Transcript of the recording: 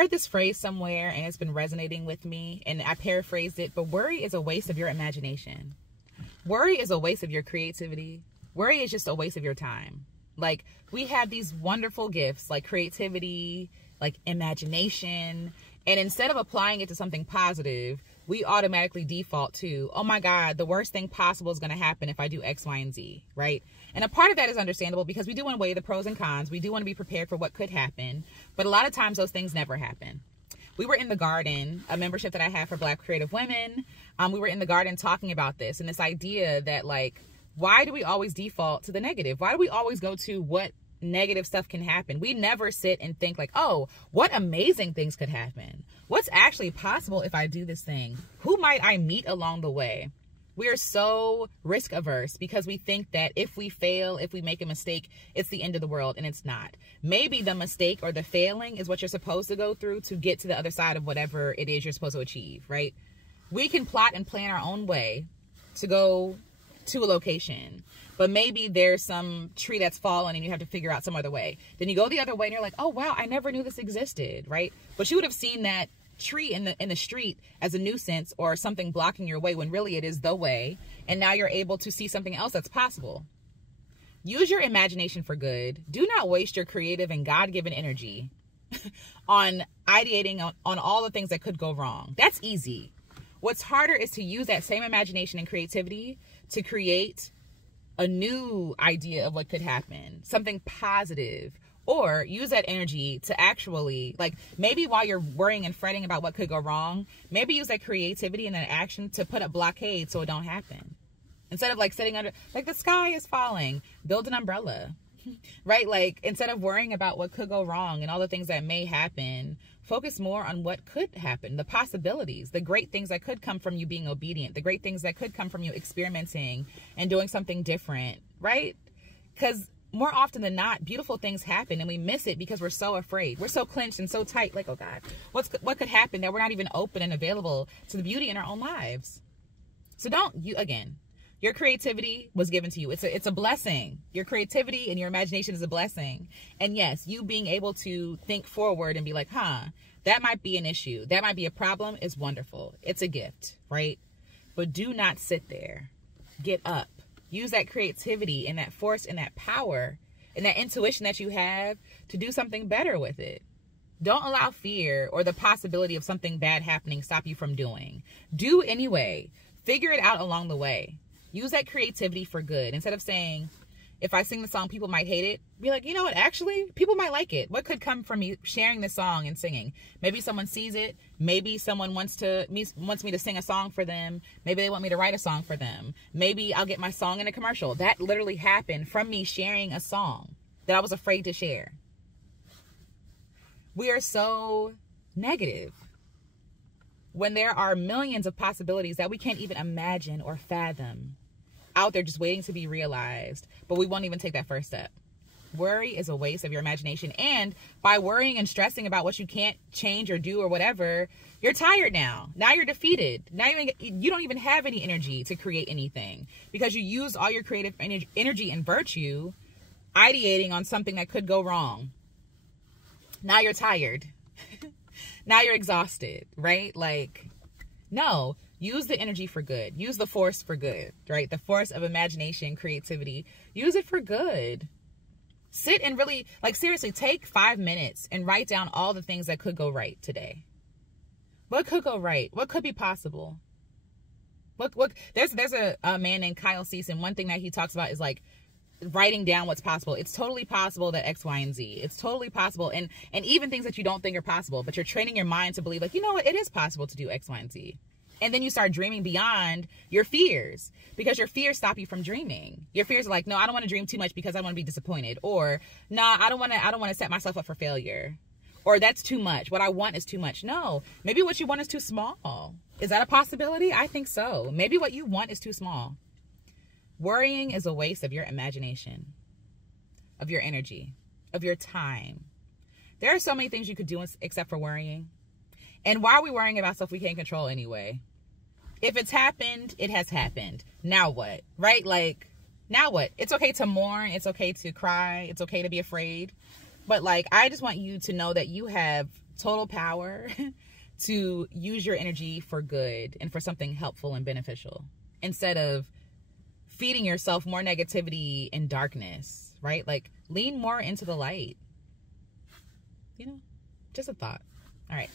heard this phrase somewhere and it's been resonating with me, and I paraphrased it, but worry is a waste of your imagination. Worry is a waste of your creativity. Worry is just a waste of your time. Like, we have these wonderful gifts like creativity, like imagination, and instead of applying it to something positive, we automatically default to, oh my God, the worst thing possible is going to happen if I do X, Y, and Z, right? And a part of that is understandable because we do want to weigh the pros and cons. We do want to be prepared for what could happen. But a lot of times those things never happen. We were in the garden, a membership that I have for Black creative women. We were in the garden talking about this and this idea that, like, why do we always default to the negative? Why do we always go to what negative stuff can happen? We never sit and think like, oh, what amazing things could happen? What's actually possible if I do this thing? Who might I meet along the way? We are so risk averse because we think that if we fail, if we make a mistake, it's the end of the world, and it's not. Maybe the mistake or the failing is what you're supposed to go through to get to the other side of whatever it is you're supposed to achieve, right? We can plot and plan our own way to go to a location, but maybe there's some tree that's fallen and you have to figure out some other way. Then you go the other way and you're like, oh wow, I never knew this existed, right? But you would have seen that tree in the street as a nuisance or something blocking your way when really it is the way, and now you're able to see something else that's possible. Use your imagination for good. Do not waste your creative and God-given energy on ideating on all the things that could go wrong. That's easy. What's harder is to use that same imagination and creativity to create a new idea of what could happen, something positive, or use that energy to actually, like, maybe while you're worrying and fretting about what could go wrong, maybe use that creativity and that action to put up blockades so it don't happen. Instead of like sitting under, like, the sky is falling, build an umbrella, right? Like, instead of worrying about what could go wrong and all the things that may happen, focus more on what could happen, the possibilities, the great things that could come from you being obedient, the great things that could come from you experimenting and doing something different, right? Because more often than not, beautiful things happen and we miss it because we're so afraid. We're so clenched and so tight, like, oh God, what could happen, that we're not even open and available to the beauty in our own lives. So again, your creativity was given to you. It's a blessing. Your creativity and your imagination is a blessing. And yes, you being able to think forward and be like, that might be an issue, that might be a problem, is wonderful. It's a gift, right? But do not sit there. Get up. Use that creativity and that force and that power and that intuition that you have to do something better with it. Don't allow fear or the possibility of something bad happening stop you from doing. Do anyway. Figure it out along the way. Use that creativity for good. Instead of saying, if I sing the song, people might hate it, be like, you know what, actually, people might like it. What could come from me sharing this song and singing? Maybe someone sees it. Maybe someone wants me to sing a song for them. Maybe they want me to write a song for them. Maybe I'll get my song in a commercial. That literally happened from me sharing a song that I was afraid to share. We are so negative when there are millions of possibilities that we can't even imagine or fathom out there just waiting to be realized, but we won't even take that first step. Worry is a waste of your imagination, and by worrying and stressing about what you can't change or do or whatever, you're tired now. Now you're defeated. Now you don't even have any energy to create anything because you used all your creative energy and virtue ideating on something that could go wrong. Now you're tired. Now you're exhausted, right? Like, no. Use the energy for good. Use the force for good, right? The force of imagination, creativity. Use it for good. Sit and really, like, seriously, take 5 minutes and write down all the things that could go right today. What could go right? What could be possible? There's a man named Kyle Cease, and one thing that he talks about is, like, writing down what's possible. It's totally possible that X, Y, and Z. It's totally possible. And even things that you don't think are possible, but you're training your mind to believe, like, you know what? It is possible to do X, Y, and Z. And then you start dreaming beyond your fears because your fears stop you from dreaming. Your fears are like, no, I don't want to dream too much because I want to be disappointed. Or, no, I don't want to set myself up for failure. Or that's too much. What I want is too much. No, maybe what you want is too small. Is that a possibility? I think so. Maybe what you want is too small. Worrying is a waste of your imagination, of your energy, of your time. There are so many things you could do except for worrying. And why are we worrying about stuff we can't control anyway? If it's happened, it has happened. Now what? Right? Like, now what? It's okay to mourn. It's okay to cry. It's okay to be afraid. But, like, I just want you to know that you have total power to use your energy for good and for something helpful and beneficial, instead of feeding yourself more negativity and darkness, right? Like, lean more into the light. You know, just a thought. All right.